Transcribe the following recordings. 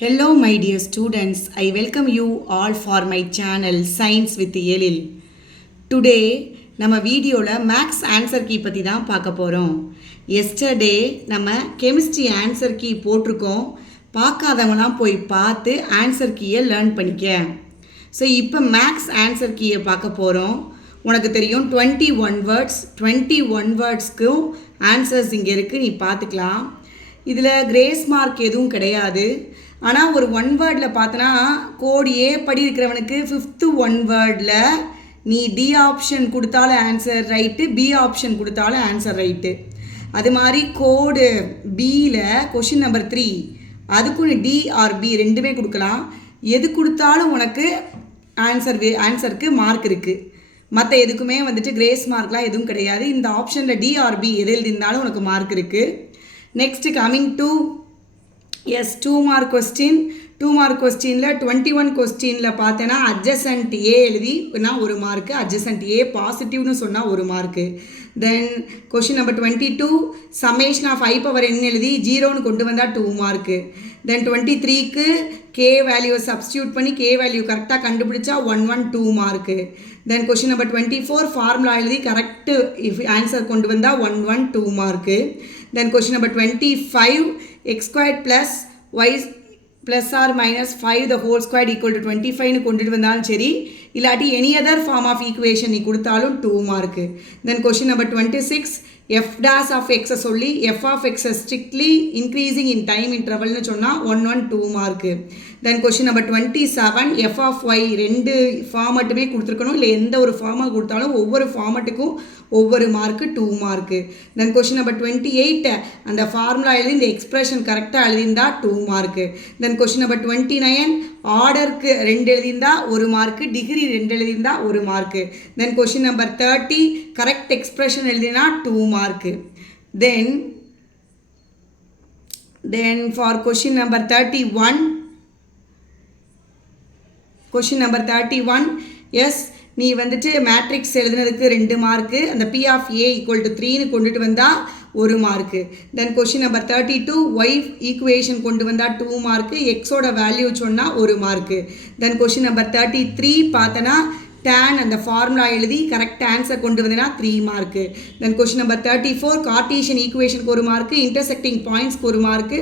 Hello my dear students, I welcome you all for my channel Science with Elil. Today நம்ம வீடியோவில் maths answer key பற்றி தான் பார்க்க போகிறோம். எஸ்டர்டே நம்ம கெமிஸ்ட்ரி ஆன்சர் கீ போட்டிருக்கோம். பார்க்காதவங்களாம் போய் பார்த்து ஆன்சர் கீயை லேர்ன் பண்ணிக்க. ஸோ இப்போ மேக்ஸ் ஆன்சர் கீயை பார்க்க போகிறோம். உனக்கு தெரியும் 21 வேர்ட்ஸ் 21 வேர்ட்ஸ்க்கும் ஆன்சர்ஸ் இங்கே இருக்குது, நீ பார்த்துக்கலாம். இதில் கிரேஸ் மார்க் எதுவும் கிடையாது. ஆனால் ஒரு ஒன் வேர்டில் பார்த்தனா கோட் ஏ படி இருக்கிறவனுக்கு 5th ஒன் வேர்டில் நீ டி ஆப்ஷன் கொடுத்தாலும் ஆன்சர் ரைட்டு, பி ஆப்ஷன் கொடுத்தாலும் ஆன்சர் ரைட்டு. அது மாதிரி கோடு பியில் கொஷின் நம்பர் 3 அதுக்கும் டி ஆர் பி ரெண்டுமே கொடுக்கலாம். எது கொடுத்தாலும் உனக்கு ஆன்சருக்கு மார்க் இருக்குது. மற்ற எதுக்குமே வந்துட்டு கிரேஸ் மார்க்லாம் எதுவும் கிடையாது. இந்த ஆப்ஷனில் டி ஆர் பி எது எழுதியிருந்தாலும் உனக்கு மார்க் இருக்குது. Next coming to S 2 mark question. 2 mark கொஸ்டினில் 21 கொஸ்டினில் பார்த்தேன்னா அட்ஜசன்ட் ஏ எழுதினா ஒரு மார்க்கு, அட்ஜசன்ட் ஏ பாசிட்டிவ்னு சொன்னால் ஒரு mark. Then question number 22 summation of i power n எழுதி 0ன்னு கொண்டு வந்தால் 2 மார்க்கு. தென் 23க்கு கே வேல்யூவை சப்ஸ்டியூட் பண்ணி கே வேல்யூ கரெக்டாக கண்டுபிடிச்சா 2 mark. Then question number 24 formula எழுதி கரெக்டு ஆன்சர் கொண்டு வந்தால் 2 mark. Then question number 25 x squared plus y plus or minus 5 the whole squared equal to 25னு கொண்டுட்டு வந்தாலும் சரி, இல்லாட்டி any other form of equation நீ கொடுத்தாலும் 2 mark. Then question number 26 f dash of x சொல்லி f of x strictly increasing in time intervalனு சொன்னால் 2 mark. Then question number 27 f of y ரெண்டு ஃபார்மட்டுமே கொடுத்துருக்கணும், இல்லை எந்த ஒரு ஃபார்மாக கொடுத்தாலும் ஒவ்வொரு ஃபார்மட்டுக்கும் ஒவ்வொரு mark 2 mark. Then question number 28 அந்த ஃபார்முலா எழுதி இந்த எக்ஸ்பிரஷன் கரெக்டாக எழுதியிருந்தால் 2 மார்க்கு. தென் கொஷின் நம்பர் 29 ஆர்டருக்கு 2 எழுதியிருந்தால் 1 மார்க்கு, டிகிரி 2 எழுதியிருந்தால் 1 mark. Then question number 30 correct expression எழுதினா 2 mark. Then for question number 31 எஸ் நீ வந்துட்டு மேட்ரிக்ஸ் எழுதுனதுக்கு 2 மார்க்கு, அந்த P of A equal to 3ன்னு கொண்டுட்டு வந்தால் 1 mark. Then question number 32 Y equation கொண்டு வந்தால் 2 மார்க்கு, எக்ஸோட வேல்யூ சொன்னால் 1 மார்க்கு. தென் கொஷின் நம்பர் 33 பார்த்தனா டேன் அந்த ஃபார்முலா எழுதி கரெக்ட் ஆன்சர் கொண்டு வந்தேன்னா 3 mark. Then question number 34 Cartesian ஈக்குவேஷனுக்கு 1 மார்க்கு, இன்டர்செக்டிங் பாயிண்ட்ஸ்க்கு 1 மார்க்கு,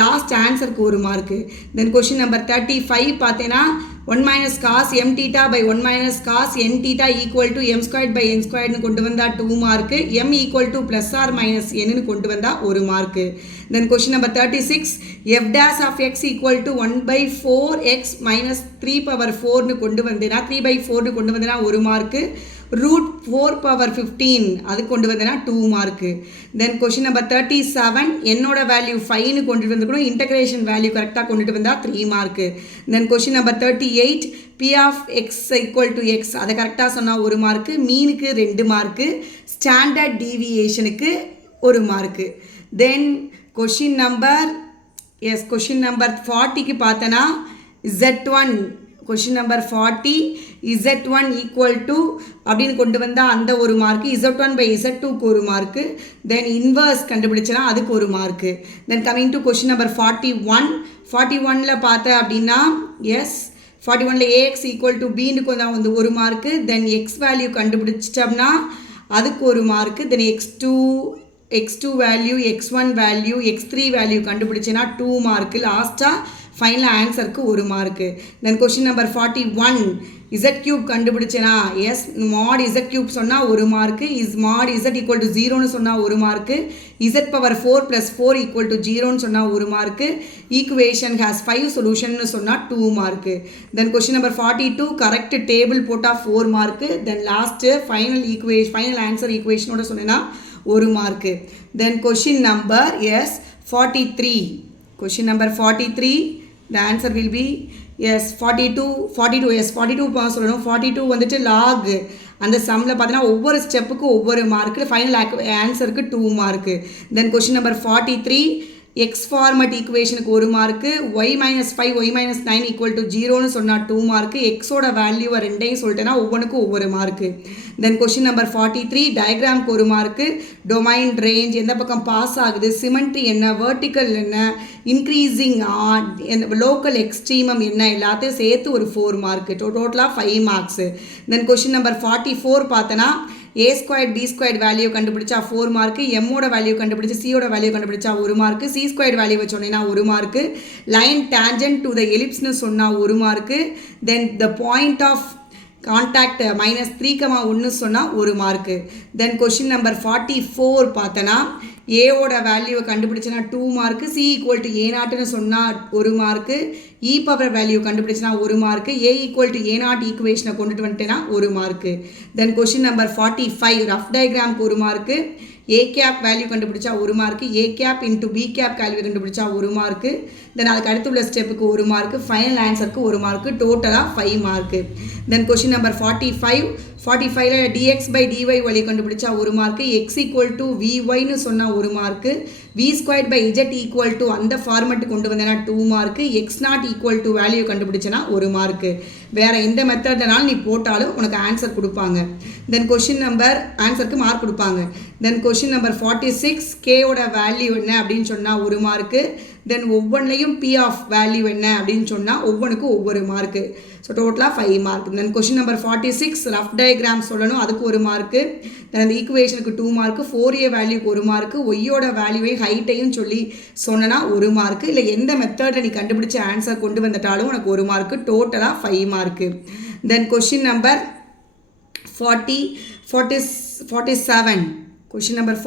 லாஸ்ட் ஆன்சருக்கு 1 மார்க்கு. தென் கொஷின் நம்பர் 35 பார்த்தேன்னா 1 minus cos m theta by 1 minus cos n theta equal to m squared by n squaredனு கொண்டு வந்தால் 2 mark, m equal to plus or minus nன்னு கொண்டு வந்தால் 1 mark. Then question number 36 f dash of x equal to 1 by 4x minus 3 power 4ன்னு கொண்டு வந்தேன்னா 3 by 4ன்னு கொண்டு வந்தேன்னா 1 mark, root 4 power 15 அது கொண்டு வந்தேன்னா 2 மார்க்கு. தென் கொஷின் நம்பர் 37 என்னோட வேல்யூ 5ன்னு கொண்டுட்டு வந்துக்கணும், இன்டகிரேஷன் வேல்யூ கரெக்டாக கொண்டுட்டு வந்தால் 3 mark. Then question number 38 P of X equal to X அதை கரெக்டாக சொன்னால் 1 மார்க்கு, மீனுக்கு 2 மார்க்கு, ஸ்டாண்டர்ட் டீவியேஷனுக்கு 1 மார்க்கு. தென் கொஷின் நம்பர் 40க்கு பார்த்தனா Z1 question number 40 Z1 equal to அப்படின்னு கொண்டு வந்தால் அந்த 1 மார்க்கு, Z1 by Z2க்கு 1 மார்க்கு. தென் இன்வர்ஸ் கண்டுபிடிச்சனா அதுக்கு 1 mark. Then coming to question number 41 பார்த்த அப்படின்னா எஸ் 41 ஏஎக்ஸ் ஈக்குவல் டு பின்னு கொஞ்சம் வந்து 1 மார்க்கு. தென் எக்ஸ் வேல்யூ கண்டுபிடிச்சிட்டோம்னா அதுக்கு 1 mark. Then x2 value, x1 value, x3 value கண்டுபிடிச்சேன்னா 2 மார்க்கு. லாஸ்ட்டாக ஃபைனல் ஆன்சருக்கு 1 mark. Then question number 41 z cube கண்டுபிடிச்சேனா எஸ் மாட் z கியூப் சொன்னால் 1 mark, is mod z equal to 0ன்னு சொன்னால் 1 mark, z power 4 + 4 equal to 0ன்னு சொன்னால் 1 mark, equation has 5 சொல்யூஷன்னு சொன்னால் 2 mark. Then question number 42 correct table போட்டால் 4 mark. Then last final answer ஈக்குவேஷனோட சொன்னேன்னா 1 mark. Then question number 43 question number 43 the answer will be 42 சொல்லணும். 42 வந்துட்டு லாக் அந்த சம்மில் பார்த்தீங்கன்னா ஒவ்வொரு ஸ்டெப்புக்கும் ஒவ்வொரு மார்க்கு, ஃபைனல் ஆன்சருக்கு 2 mark. Then question number 43 x format ஈக்குவேஷனுக்கு 1 mark, y minus 5 y minus 9 equal to 0ன்னு சொன்னால் 2 மார்க்கு, எக்ஸோட வேல்யூவை ரெண்டையும் சொல்லிட்டேன்னா ஒவ்வொன்றுக்கும் ஒவ்வொரு மார்க்கு. தென் கொஷின் நம்பர் 43 டயக்ராம்க்கு 1 மார்க்கு, டொமைன் ரேஞ்ச் எந்த பக்கம் பாஸ் ஆகுது, சிமெண்ட்ரி என்ன, வெர்டிக்கல் என்ன, இன்க்ரீசிங் லோக்கல் எக்ஸ்ட்ரீமம் என்ன, எல்லாத்தையும் சேர்த்து ஒரு 4 மார்க்கு, டோட்டலாக 5 மார்க்ஸு. தென் கொஷின் நம்பர் 44 பார்த்தனா a square b square value கண்டுபிடிச்சா 4 மார்க்கு, எம்மோட வேல்யூ கண்டுபிடிச்சு சியோட வேல்யூ கண்டுபிடிச்சா 1 மார்க்கு, சி ஸ்கொயர் வேல்யூ சொன்னீங்கன்னா 1 mark, line tangent to the எலிப்ஸ்னு சொன்னால் 1 mark, then the point of contact -3,1 சொன்னால் 1 மார்க்கு. தென் கொஷின் நம்பர் 44 பார்த்தனா ஏவோட வேல்யூவை கண்டுபிடிச்சனா 2 மார்க்கு, சி ஈக்குவல் டு A0ன்னு சொன்னால் 1 மார்க்கு, இ பவர் வேல்யூ கண்டுபிடிச்சினா 1 mark, a equal to A0 ஈக்குவேஷனை கொண்டுட்டு வந்துட்டேன்னா 1 mark. Then question number 45 rough டயக்ராம்க்கு 1 மார்க்கு, ஏ கேப் வேல்யூ கண்டுபிடிச்சா 1 mark, a cap into b cap value கண்டுபிடிச்சா 1 மார்க்கு, தென் அதுக்கு அடுத்து உள்ள ஸ்டெப்புக்கு 1 மார்க்கு, ஃபைனல் ஆன்சருக்கு 1 மார்க்கு, டோட்டலாக 5 மார்க்கு. தென் கொஷின் நம்பர் 45ல dx by dy வேல்யூ கண்டுபிடிச்சா 1 மார்க்கு, எக்ஸ் ஈக்குவல் டு vyன்னு சொன்னால் 1 mark, v square by z equal to அந்த ஃபார்மெட்டு கொண்டு வந்தேன்னா 2 mark, x not equal to value கண்டுபிடிச்சனா 1 மார்க்கு. வேறு எந்த மெத்தட்னாலும் நீ போட்டாலும் உனக்கு ஆன்சர் கொடுப்பாங்க. தென் கொஷின் நம்பர் ஆன்சருக்கு மார்க் கொடுப்பாங்க. தென் கொஷின் நம்பர் 46 கேவோட வேல்யூ என்ன அப்படின்னு சொன்னால் 1 மார்க்கு, தென் ஒவ்வொன்றையும் பி ஆஃப் வேல்யூ என்ன அப்படின்னு சொன்னால் ஒவ்வொன்றுக்கும் ஒவ்வொரு மார்க்கு. ஸோ டோட்டலாக 5 மார்க். தென் கொஷின் நம்பர் 46 ரஃப் டயக்ராம் சொல்லணும், அதுக்கு 1 மார்க்கு, தென் அந்த ஈக்குவேஷனுக்கு 2 மார்க்கு, 4a வேல்யூக்கு 1 மார்க்கு, ஒய்யோட வேல்யூவையும் ஹைட்டையும் சொல்லி சொன்னா 1 மார்க்கு. இல்லை எந்த மெத்தடில் நீ கண்டுபிடிச்ச ஆன்சர் கொண்டு வந்துட்டாலும் உனக்கு 1 மார்க்கு, டோட்டலாக 5 mark. Then question number 47 question number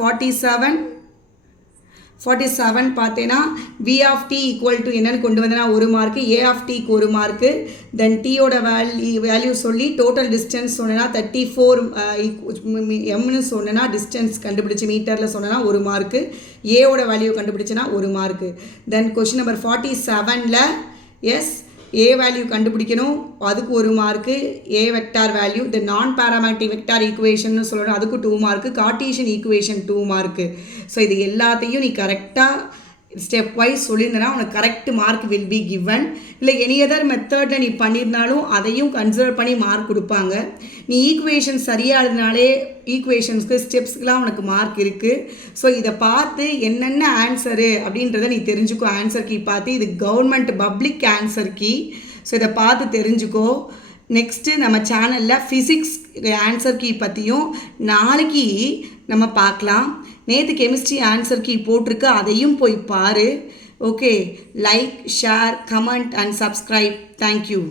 47 பார்த்தேன்னா v of T equal to என்னன்னு கொண்டு வந்தேன்னா 1 மார்க்கு, ஏ ஆஃப் டிக்கு 1 மார்க்கு, தென் டீயோட வேல்யூ சொல்லி டோட்டல் டிஸ்டன்ஸ் சொன்னேன்னா 34 எம்னு சொன்னேன்னா டிஸ்டன்ஸ் கண்டுபிடிச்சி மீட்டரில் சொன்னேன்னா 1 மார்க்கு, ஏவோட value கண்டுபிடிச்சேன்னா 1 mark. Then question number 47ல் A value கண்டுபிடிக்கணும், அதுக்கு 1 மார்க்கு, ஏ வெக்டார் வேல்யூ, இந்த நான் பேராமேட்ரிக் வெக்டார் ஈக்குவேஷன் சொல்லணும், அதுக்கு 2 mark, Cartesian equation 2 mark. So இது எல்லாத்தையும் நீ கரெக்டாக ஸ்டெப் வைஸ் சொல்லியிருந்தனா உனக்கு correct mark will be given. இல்லை எனி அதர் மெத்தடில் நீ பண்ணியிருந்தாலும் அதையும் கன்சிடர் பண்ணி மார்க் கொடுப்பாங்க. நீ ஈக்குவேஷன் சரியாக எழுதினாலே ஈக்குவேஷன்ஸ்க்கு ஸ்டெப்ஸ்க்கெலாம் உனக்கு மார்க் இருக்குது. ஸோ இதை பார்த்து என்னென்ன ஆன்சரு அப்படின்றத நீ தெரிஞ்சுக்கோ. ஆன்சர் கீ பார்த்து இது government public answer key. So இதை பார்த்து தெரிஞ்சுக்கோ. நெக்ஸ்ட்டு நம்ம சேனலில் ஃபிசிக்ஸ் ஆன்சர் கீ பற்றியும் நாளைக்கு நம்ம பார்க்கலாம். நேற்று கெமிஸ்ட்ரி ஆன்சர் கீ போட்டிருக்கு, அதையும் போய் பாரு. Okay, like, share, comment and subscribe. Thank you.